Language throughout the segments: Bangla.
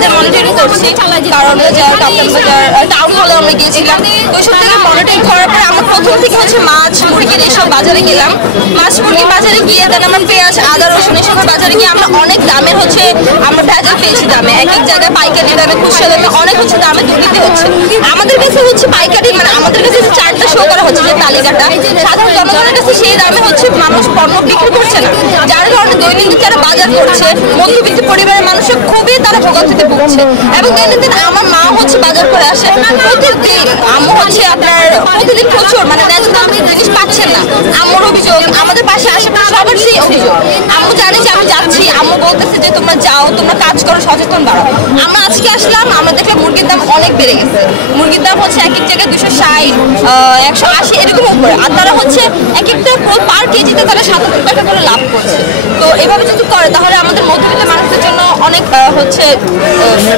আমাদের মনিটরিং করছি, কারণ বাজার, কাপ্তান বাজার, টাউন হলে আমরা গিয়েছিলাম। ওইসব থেকে মনিটরিং করার পরে আমরা প্রথম থেকে হচ্ছে মাছ মুরগির এইসব বাজারে গেলাম। মাছ মুরগির বাজারে গিয়ে দেন আমরা পেঁয়াজ, আদা, রসুন এইসব বাজারে গিয়ে আমরা অনেক দামের হচ্ছে আমরা ভেজাল পেয়েছি দামে, এক এক জায়গায় পাইকারি দামে, খুচরা দামে অনেক হচ্ছে দামে তুলতে হচ্ছে। আমাদের কাছে হচ্ছে পাইকারি মানে আমাদের কাছে চার্টটা শো করা হচ্ছে যে তালিকাটা, সাধারণ জনগণের কাছে সেই দামে হচ্ছে মানুষ পণ্য বিক্রি করছে না, যার কারণে দৈনন্দিন যারা বাজার করছে মধ্যবিত্ত পরিবারের মানুষের খুবই তারা ভোগান্তিতে ভুগছে। এবং দৈনন্দিন আমার মা হচ্ছে বাজার করে আসে প্রতিদিন, আম্মু হচ্ছে আপনার প্রতিদিন প্রচুর মানে ন্যায্য দামের জিনিস পাচ্ছেন না। আম্মুর অভিযোগ, আমাদের পাশে আশেপাশে সবার সেই অভিযোগ। আম্মু জানে যে আমি যাচ্ছি, আম্মু বলতেছে যে তোমরা যাও, তোমরা কাজ করো, সচেতন বাড়ো। আমরা আজকে আসলাম, আমরা দেখলাম মুরগির দাম অনেক বেড়ে গেছে। মুরগির দাম হচ্ছে এক এক জায়গায় 260, 180 এরকম উপরে, আর তারা হচ্ছে এক একটা পার কেজিতে তারা 77 টাকা করে লাভ করছে। তো এভাবে যদি করে তাহলে আমাদের মধ্যবিত্ত মানুষদের জন্য অনেক হচ্ছে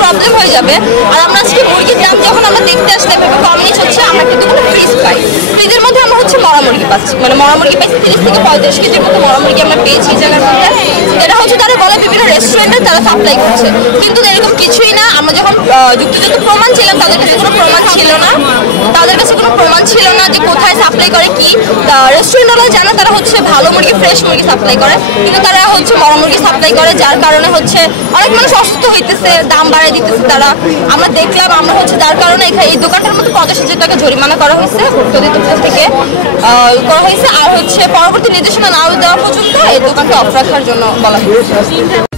প্রবলেম হয়ে যাবে। আর আমরা আজকে মুরগির দাম যখন আমরা দেখতে আসলে কম নিচ হচ্ছে, আমরা কিন্তু কোনো ফ্রিজ পাই, ফ্রিজের মধ্যে আমরা হচ্ছে মরা মুরগি পাচ্ছি, মানে মরা মুরগি পাইছি 30 থেকে 35 কেজির মতো মরা মুরগি আমরা পেয়েছি এই জায়গার মধ্যে। এটা হচ্ছে তারা বলে বিভিন্ন রেস্টুরেন্টে তারা সাপ্লাই করছে, কিন্তু এরকম কিছুই না। আমরা যখন যুক্তিযুক্ত প্রমাণ ছিলাম, তাদের কাছে কোনো প্রমাণ ছিল না, তাদের কাছে কোনো প্রমাণ ছিল না যে কোথায় সাপ্লাই করে কি। রেস্টুরেন্টওয়ালা জানে তারা হচ্ছে ভালো মুরগি, ফ্রেশ মুরগি সাপ্লাই করে, কিন্তু তারা হচ্ছে মরা মুরগি সাপ্লাই করে, যার কারণে হচ্ছে অনেক মানুষ অসুস্থ হইতেছে, দাম বাড়ায় দিতেছে তারা। আমরা দেখলাম, আমরা হচ্ছে যার কারণে এই দোকানটার মধ্যে 85,000 টাকা জরিমানা করা হয়েছে ভুক্ত থেকে করা হয়েছে। আর হচ্ছে পরবর্তী নির্দেশনা না দেওয়া পর্যন্ত এই দোকানটা অফ রাখার জন্য বলা হয়েছে।